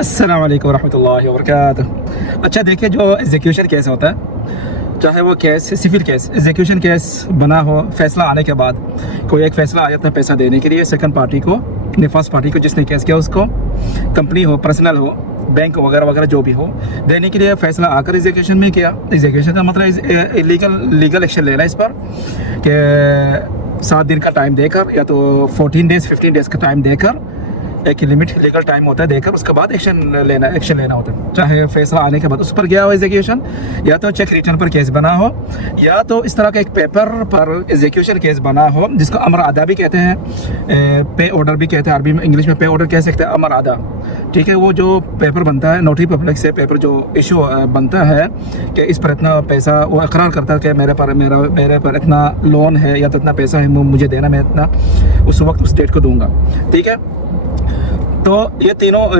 अस्सलाम वालेकुम वरहमतुल्लाहि वबरकातुहू। अच्छा देखिए, जो एग्जीक्यूशन केस होता है, चाहे वो case civil case, execution case बना हो, फैसला आने के बाद कोई एक फैसला आ जाता है पैसा देने के लिए सेकंड पार्टी को, फर्स्ट पार्टी को जिसने केस किया उसको, कंपनी हो, पर्सनल हो, बैंक वगैरह वगैरह जो भी हो, देने के लिए फैसला आकर एग्जीक्यूशन में किया। एग्जीक्यूशन का मतलब लीगल एक्शन लेना इस पर कि 7 दिन का टाइम देकर या तो 14 डेज़ 15 डेज़ का टाइम देकर, एक लिमिट लीगल टाइम होता है देकर, उसके बाद एक्शन लेना होता है। चाहे फैसला आने के बाद उस पर गया हो एग्जीक्यूशन, या तो चेक रिटर्न पर केस बना हो, या तो इस तरह का एक पेपर पर एग्जीक्यूशन केस बना हो जिसको अमर आदा भी कहते हैं, पे ऑर्डर भी कहते हैं, अरबी में इंग्लिश में पे ऑर्डर कह सकते हैं, अमर आदा। ठीक है, वो जो पेपर बनता है नोटरी पब्लिक से, पेपर जो इशू बनता है कि इस पर इतना पैसा, वो इकरार करता है कि मेरे पर इतना लोन है या तो इतना पैसा है मुझे देना, मैं इतना उस वक्त उस डेट को दूंगा। ठीक है, तो ये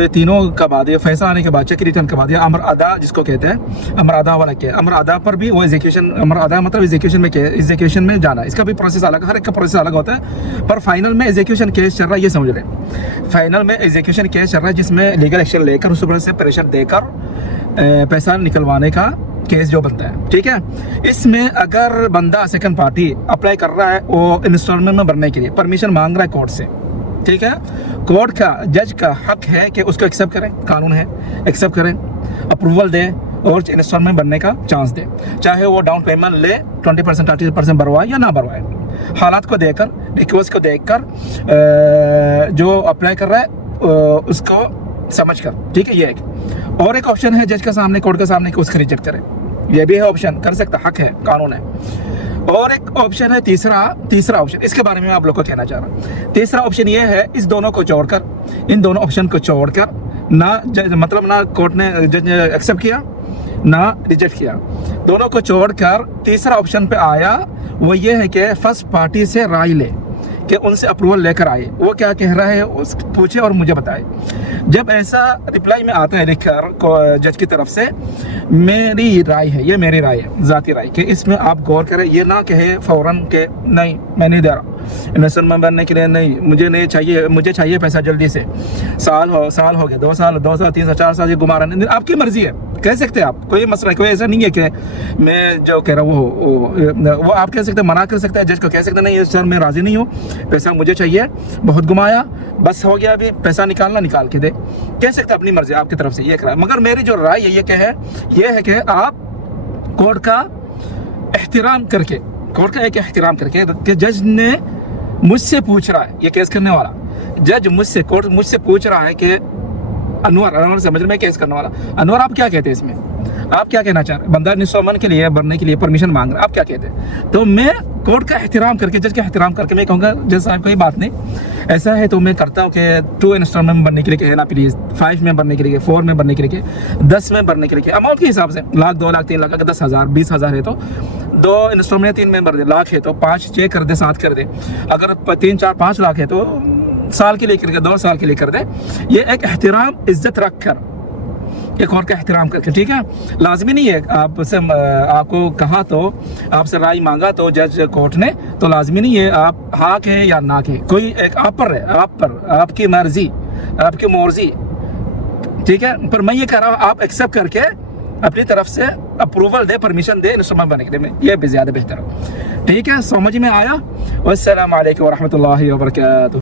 तीनों का बाद, ये फैसला आने के बाद, चेक रिटर्न के बाद, ये अमर अदा जिसको कहते हैं, अमर अदा वाला क्या, अमर अदा पर भी वो एग्जीक्यूशन, अमर अदा मतलब एग्जीक्यूशन में जाना, इसका भी प्रोसेस अलग, हर एक का प्रोसेस अलग होता है। पर फाइनल में एग्जीक्यूशन केस चल रहा है, ये समझ लें, फाइनल में एग्जीक्यूशन केस चल रहा है जिसमें लीगल एक्शन लेकर उस पर से प्रेशर देकर पैसा निकलवाने का केस जो बनता है। ठीक है, इसमें अगर बंदा सेकंड पार्टी अप्लाई कर रहा है वो इंस्टॉलमेंट में भरने के लिए परमिशन मांग रहा है कोर्ट से, ठीक है, कोर्ट का, जज का हक है कि उसको एक्सेप्ट करें, कानून है एक्सेप्ट करें, अप्रूवल दें और इंस्टॉलमेंट बनने का चांस दें। चाहे वो डाउन पेमेंट ले 20% 30% भरवाए या ना भरवाए, हालात को देखकर, रिक्वेस्ट को देखकर जो अप्लाई कर रहा है उसको समझ कर। ठीक है, ये एक और एक ऑप्शन है जज के सामने, कोर्ट के सामने कि उसको रिजेक्ट करें, ये भी है ऑप्शन, कर सकता, हक है, कानून है। और एक ऑप्शन है तीसरा ऑप्शन, इसके बारे में आप लोग को कहना चाह रहा हूँ। तीसरा ऑप्शन ये है, इस दोनों को छोड़कर, इन दोनों ऑप्शन को छोड़कर, ना मतलब ना कोर्ट ने, जज ने एक्सेप्ट किया ना रिजेक्ट किया, दोनों को छोड़कर तीसरा ऑप्शन पे आया, वो ये है कि फर्स्ट पार्टी से राय ले, कि उनसे अप्रूवल लेकर आए, वो क्या कह रहा है पूछे और मुझे बताए। जब ऐसा रिप्लाई में आता है लिखकर जज की तरफ से, मेरी राय है, ये मेरी राय है, ज़ाती राय, कि इसमें आप गौर करें, ये ना कहे फ़ौरन के नहीं मैं नहीं दे रहा, इन्वेस्टमेंट बनने के लिए नहीं, मुझे नहीं चाहिए, मुझे चाहिए पैसा जल्दी से, साल हो गया, 2 साल 3 साल 4 साल ये घुमा रहा है, आपकी मर्जी है, कह सकते हैं आप, कोई मसला, कोई ऐसा नहीं है कि मैं जो कह रहा हूँ वो आप कह सकते हैं, मना कर सकते हैं, जज को कह सकते हैं नहीं सर मैं राज़ी नहीं हूँ, पैसा मुझे चाहिए, बहुत घुमाया, बस हो गया, अभी पैसा निकाल के दे, कह सकते हैं, अपनी मर्जी आपकी तरफ से ये करा। मगर मेरी जो राय है ये है कि आप कोर्ट का एहतराम करके, कोर्ट का एक एहतराम करके, कि जज ने मुझसे पूछ रहा है, ये केस करने वाला जज कोर्ट मुझसे पूछ रहा है कि अनवर समझ में केस करने वाला, अनवर आप क्या कहते हैं इसमें, आप क्या कहना चाह रहे हैं, बंदा इंस्टॉलमेंट के लिए भरने के लिए परमिशन मांग रहा है, आप क्या कहते हैं। तो मैं कोर्ट का एहतराम करके, जज का एहतराम करके मैं कहूँगा जज साहब कोई बात नहीं, ऐसा है तो मैं करता हूँ कि 2 इंस्टॉलमेंट बनने के लिए कहना प्लीज़, 5 में भरने के लिए, 4 में भरने के लिए, 10 में भरने के लिए, अमाउंट के हिसाब से, 1 लाख 2 लाख 3 लाख, अगर 10,000 20,000 है तो 2 इंस्टॉलमेंट 3 में भर दे, लाख है तो 5 6 कर दे, 7 कर दे, अगर 3 4 5 लाख है तो साल के लिए करके 2 साल के लिए कर दे। ये एक एहतराम, इज्जत रख कर, एक और का एहतराम करके। ठीक है, लाजमी नहीं है आपसे, आपको कहा तो, आपसे राय मांगा तो जज कोर्ट ने, तो लाजमी नहीं है आप हाँ कहें या ना कहें, कोई एक आप पर है, आपकी मर्जी, आपकी मर्जी। ठीक है, पर मैं ये कह रहा हूँ आप एक्सेप्ट करके अपनी तरफ से अप्रूवल दे, परमिशन दे इंस्टॉलमेंट बनने के लिए, ये भी ज़्यादा बेहतर है। ठीक है, समझ में आया। वस्सलाम अलैकुम वरहमतुल्लाहि वबरकातुहू।